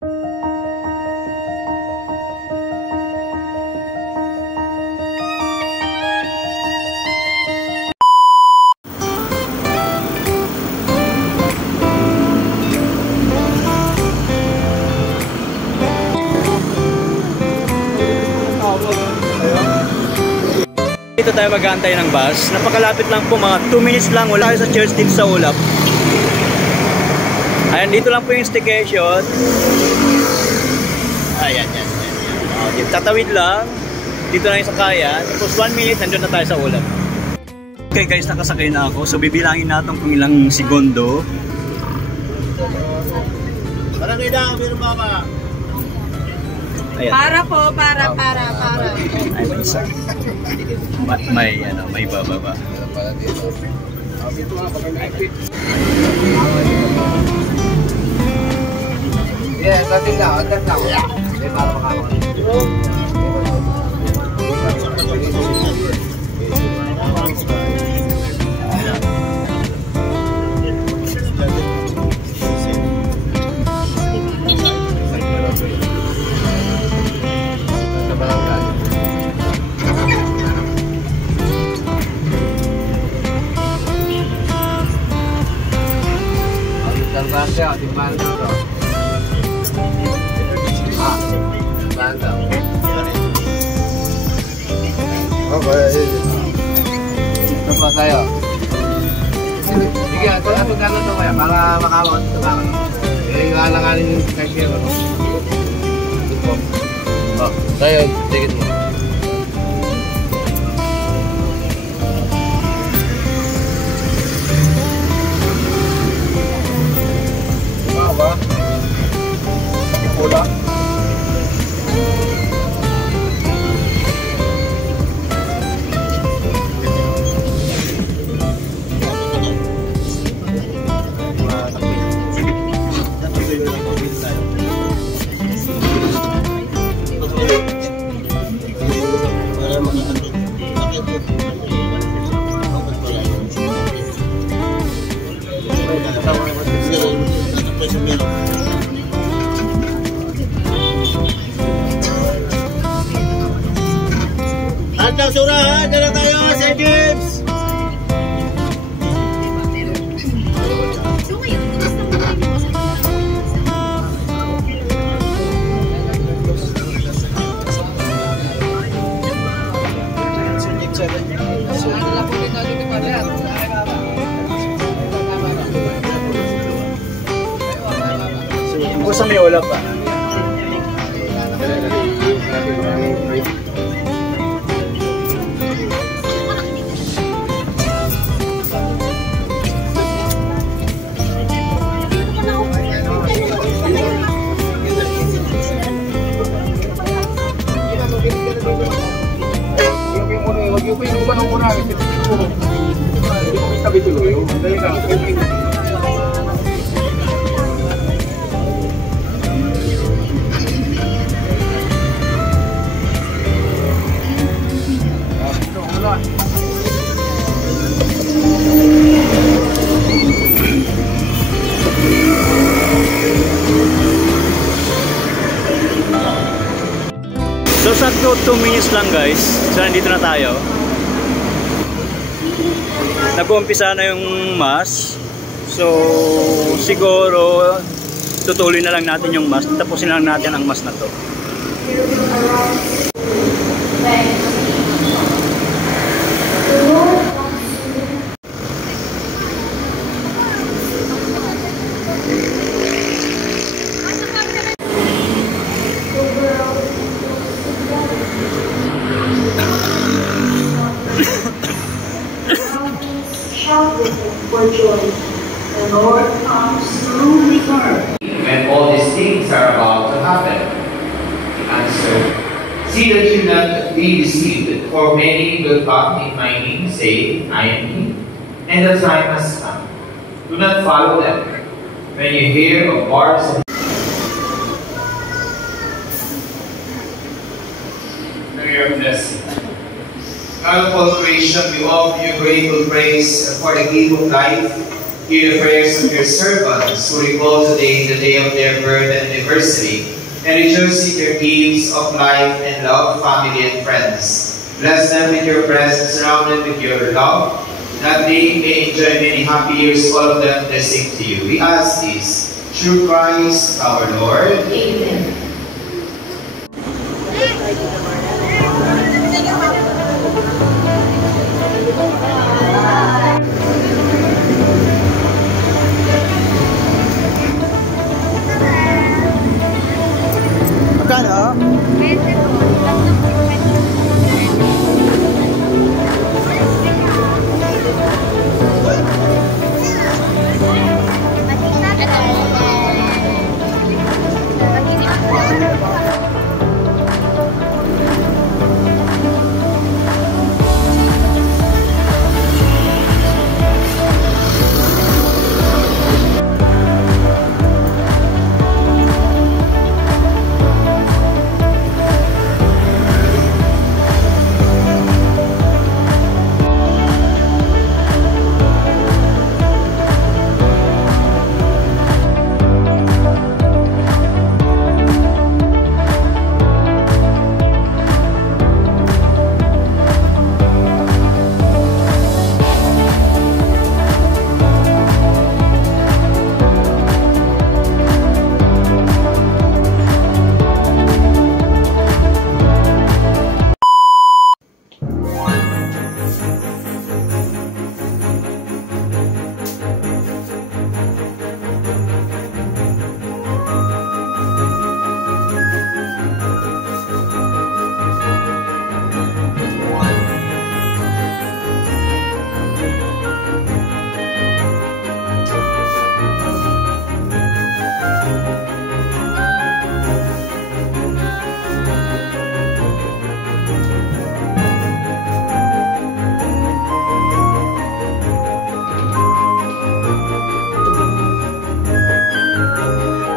Dito tayo mag-aantay ng bus. Napakalapit lang po, mga 2 minutes lang. Wala tayo sa church dito sa Ulap. Ayan, dito lang po yung station. Ayan. Tatawid lang. Dito lang yung sakayan. Tapos 1 minute, nandun na tayo sa Ulap. Okay guys, nakasakay na ako. So bibilangin natin kung ilang segundo. Parang ina, meron mama. Ayan. Para po, para. Ay, may isa. May bababa. Yeah, natin lang. Para makakaroon. Terbaca di mana tuh? Mantap. Apa coba tayo. Sige, ako gano'n to kaya para makamot sa baka. Alang-alang yung cashier. Oh, tayo, ticket mo. Bola. Handang surahan, dala tayo sa James. Kung sa may Ulap pa. So sakto 2 minutes lang guys. So nandito na tayo. Nag-uumpisa na yung mass. So siguro tutuloy na lang natin yung mass. Tapusin lang natin ang mass na to. For joy, the Lord comes through the earth. When all these things are about to happen, answer, see that you not be deceived, for many will come in my name, saying, I am he, and the time has come. Do not follow them. When you hear of wars and your blessing. God of all creation, we offer you grateful praise for the gift of life Hear the prayers of your servants who recall today the day of their birth and anniversary, and rejoice in their gifts of life and love, family and friends. Bless them with your presence, surround them with your love, that they may enjoy many happy years, all of them blessing to you. We ask this through Christ our Lord. Amen. Magkano?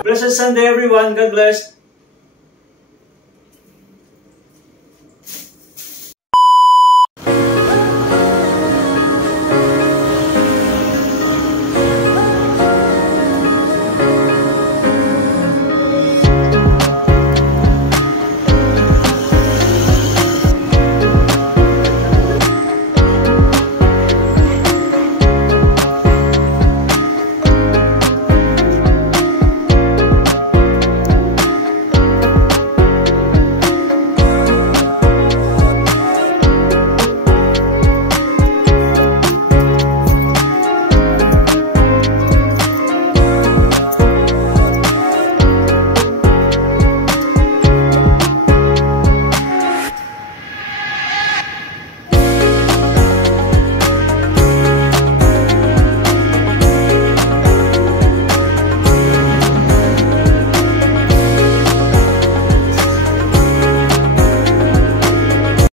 Blessed Sunday, everyone. God bless.